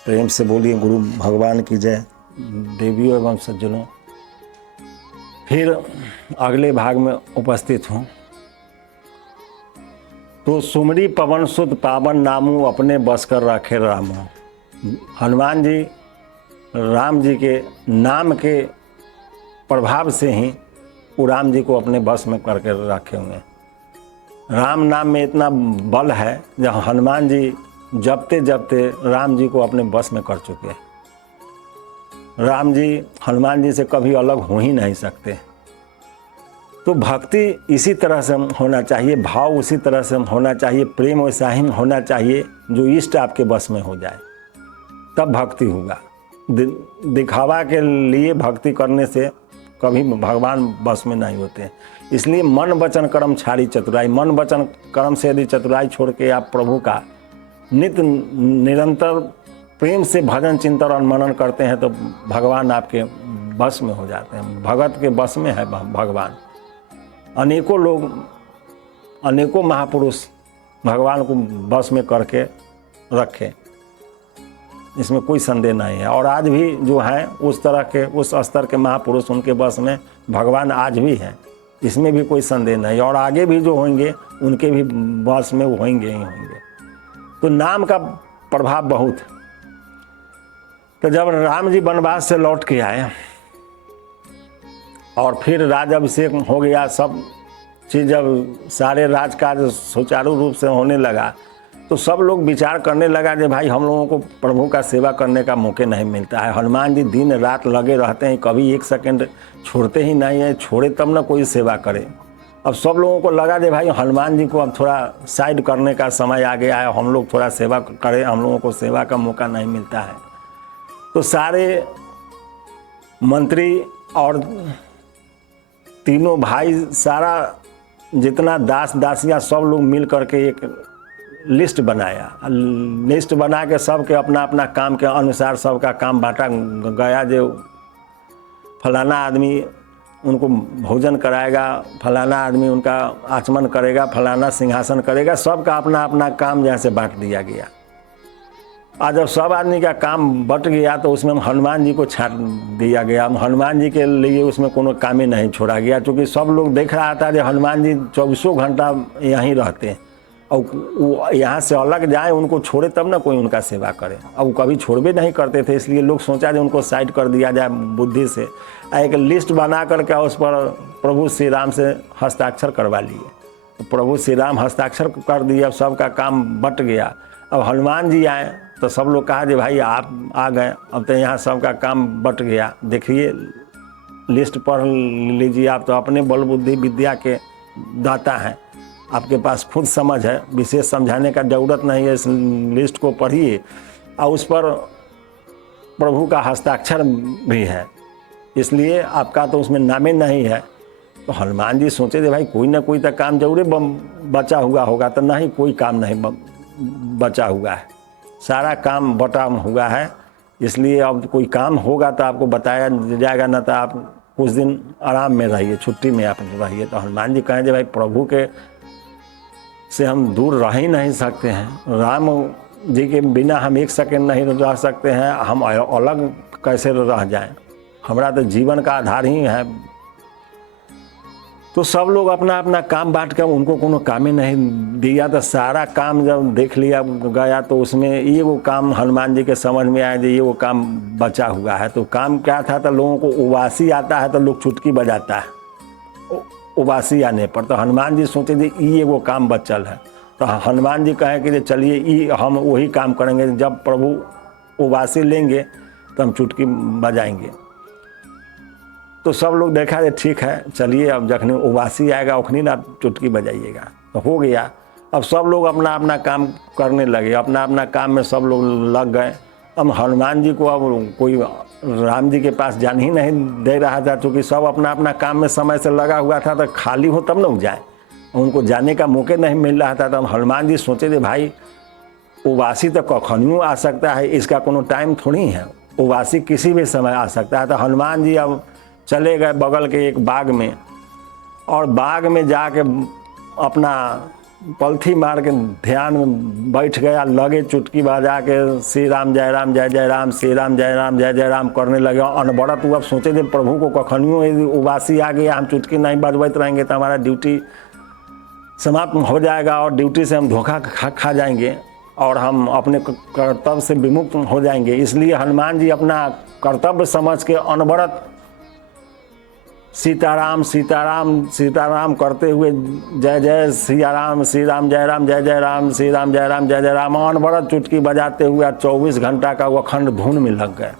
प्रेम से बोलिए गुरु भगवान की जय। देवियों एवं सज्जनों, फिर अगले भाग में उपस्थित हूँ। तो सुमरी पवन सुत पावन नामू अपने बस कर रखे राम। हनुमान जी राम जी के नाम के प्रभाव से ही वो राम जी को अपने बस में करके रखे हुए हैं। राम नाम में इतना बल है जब हनुमान जी जपते जपते राम जी को अपने बस में कर चुके हैं। राम जी हनुमान जी से कभी अलग हो ही नहीं सकते। तो भक्ति इसी तरह से होना चाहिए, भाव उसी तरह से होना चाहिए, प्रेम वैसा ही होना चाहिए जो इष्ट आपके बस में हो जाए, तब भक्ति होगा। दिखावा के लिए भक्ति करने से कभी भगवान बस में नहीं होते हैं। इसलिए मन वचन कर्म छाड़ी चतुराई। मन वचन कर्म से यदि चतुराई छोड़ के आप प्रभु का नित्य निरंतर प्रेम से भजन चिंतन और मनन करते हैं तो भगवान आपके बस में हो जाते हैं। भगत के बस में है भगवान। अनेकों लोग, अनेकों महापुरुष भगवान को बस में करके रखे, इसमें कोई संदेह नहीं है। और आज भी जो हैं उस तरह के, उस स्तर के महापुरुष उनके बस में भगवान आज भी हैं, इसमें भी कोई संदेह नहीं। और आगे भी जो होंगे उनके भी बस में वो होंगे ही होंगे। तो नाम का प्रभाव बहुत। तो जब राम जी वनवास से लौट के आए और फिर राजाभिषेक हो गया, सब चीज़ जब सारे राजकाज सुचारू रूप से होने लगा तो सब लोग विचार करने लगा कि भाई हम लोगों को प्रभु का सेवा करने का मौके नहीं मिलता है। हनुमान जी दिन रात लगे रहते हैं, कभी एक सेकंड छोड़ते ही नहीं है। छोड़े तब ना कोई सेवा करे। अब सब लोगों को लगा कि भाई हनुमान जी को अब थोड़ा साइड करने का समय आ गया है, हम लोग थोड़ा सेवा करें, हम लोगों को सेवा का मौका नहीं मिलता है। तो सारे मंत्री और तीनों भाई, सारा जितना दास दासियाँ सब लोग मिल करके एक लिस्ट बनाया। लिस्ट बना के सबके अपना अपना काम के अनुसार सबका काम बांटा गया। जो फलाना आदमी उनको भोजन कराएगा, फलाना आदमी उनका आचमन करेगा, फलाना सिंहासन करेगा, सबका अपना अपना काम जैसे बांट दिया गया। आज जब सब आदमी का काम बट गया तो उसमें हनुमान जी को छाट दिया गया। हनुमान जी के लिए उसमें कोनो काम ही नहीं छोड़ा गया, क्योंकि सब लोग देख रहा था कि हनुमान जी 24 घंटा यहीं रहते हैं और वो यहाँ से अलग जाए, उनको छोड़े तब ना कोई उनका सेवा करे। अब वो कभी छोड़बे नहीं करते थे, इसलिए लोग सोचा कि उनको साइड कर दिया जाए बुद्धि से। एक लिस्ट बना करके उस पर प्रभु श्री राम से हस्ताक्षर करवा लिए। प्रभु श्री राम हस्ताक्षर कर दिए, अब सबका काम बट गया। अब हनुमान जी आए तो सब लोग कहा कि भाई आप आ गए, अब तो यहाँ सबका काम बट गया। देखिए लिस्ट पढ़ लीजिए, आप तो अपने बल बुद्धि विद्या के दाता हैं, आपके पास खुद समझ है, विशेष समझाने का ज़रूरत नहीं है। इस लिस्ट को पढ़िए और उस पर प्रभु का हस्ताक्षर भी है, इसलिए आपका तो उसमें नामे नहीं है। तो हनुमान जी सोचे थे भाई कोई ना कोई तो काम जरूर बचा हुआ होगा, तो नहीं, कोई काम नहीं बचा हुआ है, सारा काम बटा हुआ है। इसलिए अब कोई काम होगा तो आपको बताया जाएगा, ना तो आप कुछ दिन आराम में रहिए, छुट्टी में आप रहिए। तो हनुमान जी कहें भाई प्रभु के से हम दूर रह ही नहीं सकते हैं, राम जी के बिना हम एक सेकंड नहीं रह सकते हैं, हम अलग कैसे रह जाएं, हमारा तो जीवन का आधार ही है। तो सब लोग अपना अपना काम बांट कर, उनको कोनो काम ही नहीं दिया। तो सारा काम जब देख लिया गया तो उसमें ये वो काम हनुमान जी के समझ में आया, ये वो काम बचा हुआ है। तो काम क्या था, तो लोगों को उबासी आता है तो लोग चुटकी बजाता है उबासी आने पर। तो हनुमान जी सोचे थे ये वो काम बचल है। तो हनुमान जी कहें कि चलिए ये हम वही काम करेंगे, जब प्रभु उबासी लेंगे तो हम चुटकी बजाएंगे। तो सब लोग देखा कि ठीक है, चलिए अब जखनी उबासी आएगा उखनी ना चुटकी बजाइएगा। तो हो गया। अब सब लोग अपना अपना काम करने लगे, अपना अपना काम में सब लोग लग गए। अब हनुमान जी को अब कोई राम जी के पास जान ही नहीं दे रहा था, क्योंकि सब अपना अपना काम में समय से लगा हुआ था। तो खाली हो तब न जाए, उनको जाने का मौके नहीं मिल रहा था। तब हनुमान जी सोचे थे भाई उबासी तो कखनियों आ सकता है, इसका कोनो टाइम थोड़ी है, उबासी किसी भी समय आ सकता है। तो हनुमान जी अब चले गए बगल के एक बाग में, और बाग में जाके अपना पलथी मार के ध्यान में बैठ गया, लगे चुटकी बजा के श्री राम जय राम जय जय राम, श्री राम जय राम जय जय राम करने लगे। अनबड़त अब सोचे थे प्रभु को कखनियों यदि उबासी आ गया, हम चुटकी नहीं बजबैत रहेंगे तो हमारा ड्यूटी समाप्त हो जाएगा और ड्यूटी से हम धोखा खा जाएंगे और हम अपने कर्तव्य से विमुक्त हो जाएंगे। इसलिए हनुमान जी अपना कर्तव्य समझ के अनबड़त सीताराम सीताराम सीताराम करते हुए जय जय सिया राम, श्री राम जय राम जय जय राम, श्री राम जय राम जय जय राम अनबड़त चुटकी बजाते हुए 24 घंटा का वो अखंड धुन में लग गए।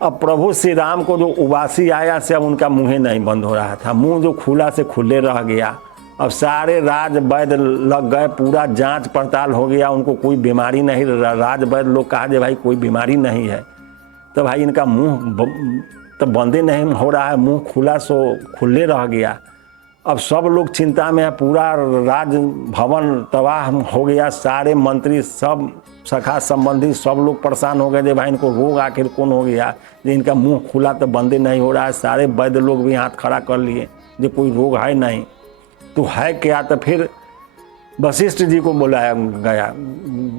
अब प्रभु श्री राम को जो उबासी आया से अब उनका मुँह नहीं बंद हो रहा था, मुंह जो खुला से खुले रह गया। अब सारे राज वैद्य लग गए, पूरा जांच पड़ताल हो गया, उनको कोई बीमारी नहीं, राज वैद्य लोग कहा भाई कोई बीमारी नहीं है, तो भाई इनका मुंह तो बंदे नहीं हो रहा है, मुंह खुला सो खुले रह गया। अब सब लोग चिंता में है, पूरा राज भवन तबाह हो गया, सारे मंत्री सब सखा संबंधी सब लोग परेशान हो गए कि भाई इनको रोग आखिर कौन हो गया, जो इनका मुंह खुला तो बंदे नहीं हो रहा है। सारे वैद्य लोग भी हाथ खड़ा कर लिए जो कोई रोग है नहीं, तो है क्या। तो फिर वशिष्ठ जी को बुलाया गया,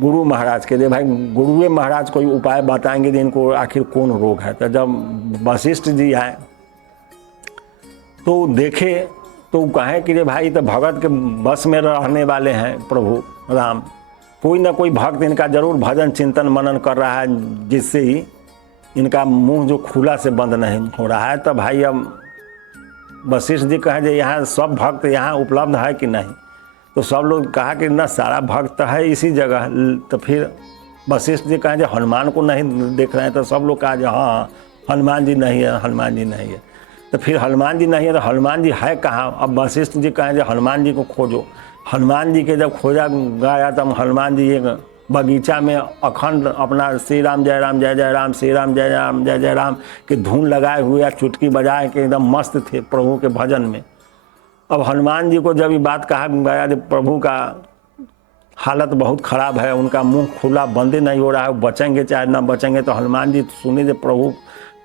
गुरु महाराज के, भाई गुरुए महाराज कोई उपाय बताएंगे इनको आखिर कौन रोग है। तो जब वशिष्ठ जी आए तो देखे तो कहें कि रे भाई तो भगत के बस में रहने वाले हैं प्रभु राम, कोई ना कोई भक्त इनका जरूर भजन चिंतन मनन कर रहा है, जिससे ही इनका मुंह जो खुला से बंद नहीं हो रहा है। तो भाई अब वशिष्ठ जी कहें जो यहाँ सब भक्त यहाँ उपलब्ध है कि नहीं, तो सब लोग कहा कि ना सारा भक्त है इसी जगह। तो फिर वशिष्ठ जी कहें जो हनुमान को नहीं देख रहे हैं, तो सब लोग कहा जो हाँ हनुमान जी नहीं है, हनुमान जी नहीं है। तो फिर हनुमान जी नहीं है तो हनुमान जी है कहाँ। अब वशिष्ठ जी कहें जो हनुमान जी को खोजो। हनुमान जी के जब खोजा गया तब हनुमान जी एक बगीचा में अखंड अपना श्री राम जय राम जय जय राम, श्री राम जय राम जय जय राम के धुन लगाए हुए चुटकी बजाए के एकदम मस्त थे प्रभु के भजन में। अब हनुमान जी को जब ये बात कहा गया कि प्रभु का हालत बहुत ख़राब है, उनका मुंह खुला बंदे नहीं हो रहा है, बचेंगे चाहे ना बचेंगे, तो हनुमान जी सुने जब प्रभु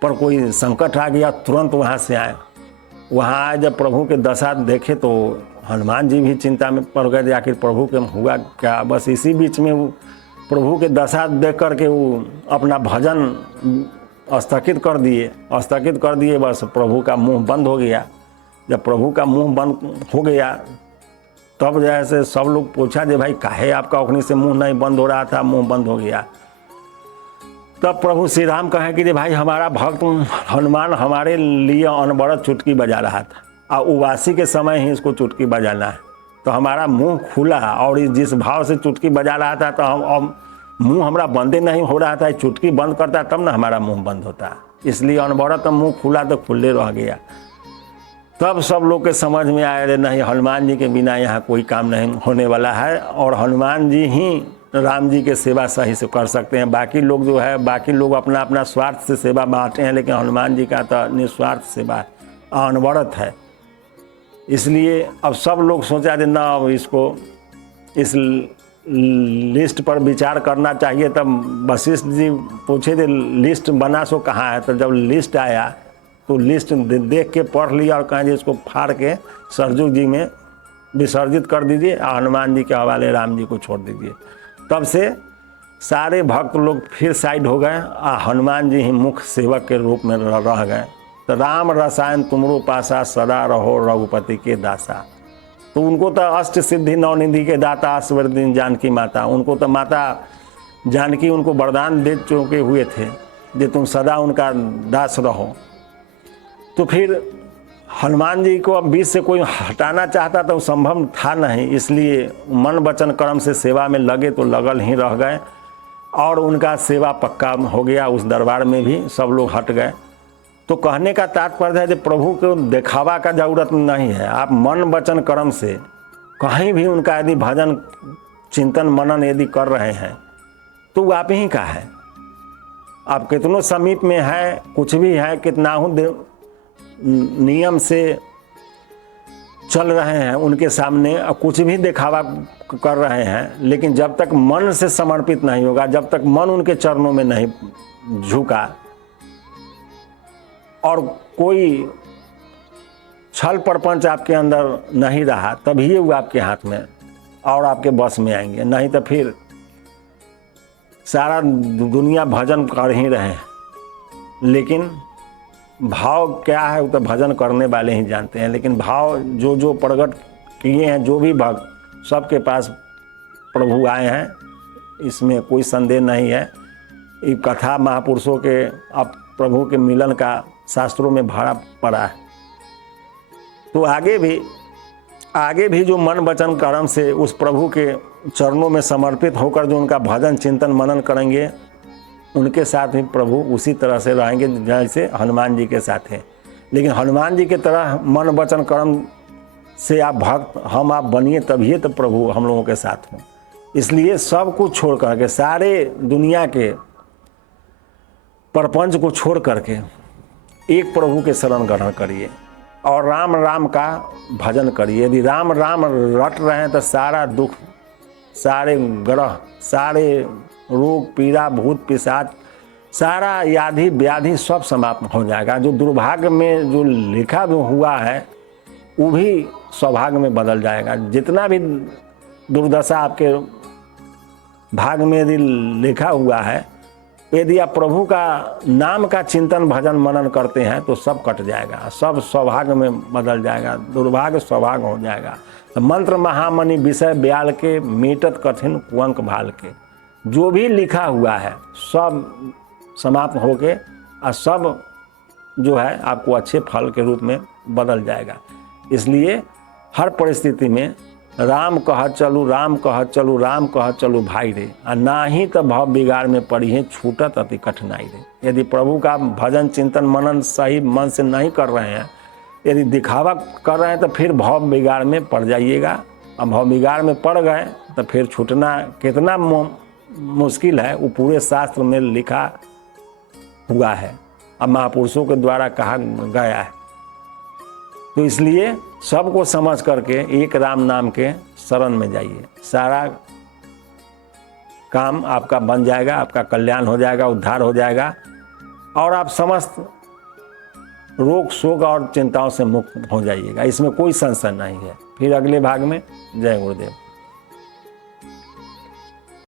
पर कोई संकट आ गया तुरंत वहाँ से आए। वहाँ आए जब प्रभु के दशा देखे तो हनुमान जी भी चिंता में पड़ गए, आखिर प्रभु के हुआ क्या। बस इसी बीच में वो प्रभु के दशा देख करके वो अपना भजन स्थगित कर दिए। बस प्रभु का मुंह बंद हो गया। जब प्रभु का मुंह बंद हो गया तब जैसे सब लोग पूछा जे भाई काहे आपका ओखनी से मुंह नहीं बंद हो रहा था, मुंह बंद हो गया। तब प्रभु श्री राम कहे कि भाई हमारा भक्त हनुमान हमारे लिए अनबड़त चुटकी बजा रहा था और उबासी के समय ही इसको चुटकी बजाना है, तो हमारा मुंह खुला और जिस भाव से चुटकी बजा रहा था तो हम मुंह हमारा बंदे नहीं हो रहा था, चुटकी बंद करता तब ना हमारा मुंह बंद होता, इसलिए अनबड़त मुंह खुला तो खुले रह गया। तब सब लोग के समझ में आया रे नहीं हनुमान जी के बिना यहाँ कोई काम नहीं होने वाला है और हनुमान जी ही राम जी के सेवा सही से कर सकते हैं। बाकी लोग जो है बाकी लोग अपना अपना स्वार्थ से सेवा बांटते हैं, लेकिन हनुमान जी का तो निस्वार्थ सेवा अनवरत है। इसलिए अब सब लोग सोचा कि ना अब इसको इस लिस्ट पर विचार करना चाहिए। तब वशिष्ठ जी पूछे थे लिस्ट बना सो कहाँ है, तो जब लिस्ट आया तो लिस्ट देख के पढ़ लिया और कहें इसको फाड़ के सरजू जी में विसर्जित कर दीजिए और हनुमान जी के हवाले राम जी को छोड़ दीजिए। तब से सारे भक्त लोग फिर साइड हो गए और हनुमान जी ही मुख्य सेवक के रूप में रह गए। तो राम रसायन तुमरो पासा सदा रहो रघुपति के दासा। तो उनको तो अष्ट सिद्धि नवनिधि के दाता अस्वर्दिन जानकी माता, उनको तो माता जानकी उनको वरदान दे चुके हुए थे जो तुम सदा उनका दास रहो। तो फिर हनुमान जी को अब बीच से कोई हटाना चाहता तो संभव था नहीं, इसलिए मन वचन कर्म से सेवा में लगे तो लगल ही रह गए और उनका सेवा पक्का हो गया। उस दरबार में भी सब लोग हट गए। तो कहने का तात्पर्य है कि प्रभु को दिखावा का जरूरत नहीं है, आप मन वचन कर्म से कहीं भी उनका यदि भजन चिंतन मनन यदि कर रहे हैं तो वो आप ही का है। आप कितनों समीप में है, कुछ भी है, कितना हूँ नियम से चल रहे हैं उनके सामने और कुछ भी दिखावा कर रहे हैं, लेकिन जब तक मन से समर्पित नहीं होगा, जब तक मन उनके चरणों में नहीं झुका और कोई छल प्रपंच आपके अंदर नहीं रहा, तभी वो आपके हाथ में और आपके बस में आएंगे। नहीं तो फिर सारा दुनिया भजन कर ही रहे हैं, लेकिन भाव क्या है वो तो भजन करने वाले ही जानते हैं। लेकिन भाव जो जो प्रकट किए हैं जो भी भक्त, सबके पास प्रभु आए हैं, इसमें कोई संदेह नहीं है। ये कथा महापुरुषों के अब प्रभु के मिलन का शास्त्रों में भरा पड़ा है। तो आगे भी जो मन वचन कर्म से उस प्रभु के चरणों में समर्पित होकर जो उनका भजन चिंतन मनन करेंगे, उनके साथ भी प्रभु उसी तरह से रहेंगे जैसे हनुमान जी के साथ हैं। लेकिन हनुमान जी के तरह मन वचन कर्म से आप भक्त हम आप बनिए, तभी तो प्रभु हम लोगों के साथ हों। इसलिए सब कुछ छोड़ करके, सारे दुनिया के प्रपंच को छोड़ करके एक प्रभु के शरण ग्रहण करिए और राम राम का भजन करिए। यदि राम राम रट रहे हैं तो सारा दुख, सारे ग्रह, सारे रोग पीड़ा भूत पिशाच, सारा याधि व्याधि सब समाप्त हो जाएगा। जो दुर्भाग्य में जो लिखा हुआ है वो भी सौभाग्य में बदल जाएगा। जितना भी दुर्दशा आपके भाग में यदि लिखा हुआ है, यदि आप प्रभु का नाम का चिंतन भजन मनन करते हैं तो सब कट जाएगा, सब सौभाग्य में बदल जाएगा, दुर्भाग्य सौभाग्य हो जाएगा। तो मंत्र महामणि विषय ब्याल के, मीटत कठिन कुंक भाल के, जो भी लिखा हुआ है सब समाप्त होके और सब जो है आपको अच्छे फल के रूप में बदल जाएगा। इसलिए हर परिस्थिति में राम कहत चलू, राम कहत चलू, राम कहत चलू भाई रे, और ना ही तो भव बिगाड़ में पड़ी है छूटत अति कठिनाई रे। यदि प्रभु का भजन चिंतन मनन सही मन से नहीं कर रहे हैं, यदि दिखावा कर रहे हैं, तो फिर भव बिगाड़ में पड़ जाइएगा। अब भव बिगाड़ में पड़ गए तो फिर छूटना कितना मुश्किल है, वो पूरे शास्त्र में लिखा हुआ है, अब महापुरुषों के द्वारा कहा गया है। तो इसलिए सबको समझ करके एक राम नाम के शरण में जाइए, सारा काम आपका बन जाएगा, आपका कल्याण हो जाएगा, उद्धार हो जाएगा और आप समस्त रोग शोक और चिंताओं से मुक्त हो जाइएगा। इसमें कोई संशय नहीं है। फिर अगले भाग में जय गुरुदेव।